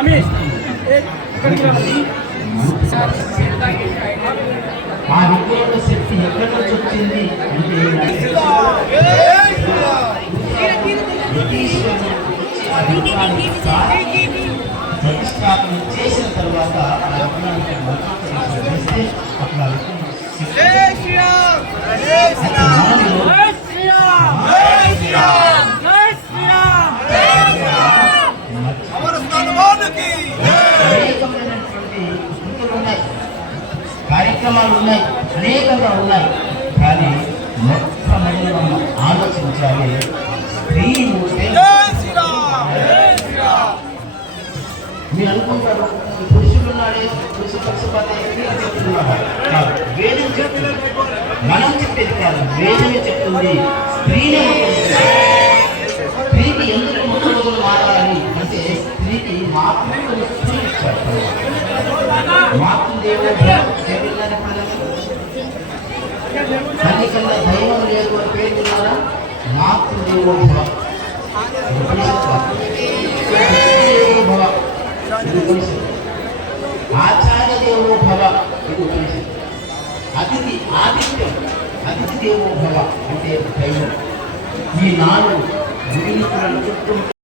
ఆ విగ్రహంలో శక్తి ఎక్కడి నుంచి వచ్చింది ప్రతిష్టాపన చేసిన తర్వాత కార్యక్రమాలు ఉన్నాయి, అనేకంగా ఉన్నాయి. కానీ మొట్టమొదటి మనం ఆలోచించాలి, స్త్రీ మీరు అనుకుంటారు ఈ పురుషుడు ఉన్నాడే, పురుష పక్షపాత వేదం చెప్తుంది, మనం చెప్పేది కాదు, వేదమే చెప్తుంది. స్త్రీకి ఎందుకు మొట్టమొదలు మారాలి అంటే స్త్రీకి మాతృత్వం ఇచ్చారు. మాతృదేవో తల్లి కన్నా దైవం లేదు అని పేరు ఉన్నారా? మాతృదేవో భవ, ఆచార్య దేవో భవ, ఇది ఉపనిషత్తు. అతిథి ఆదిత్యం, అతిథి దేవో భవ అంటే దైవం. ఈ నాలుగు చుట్టూ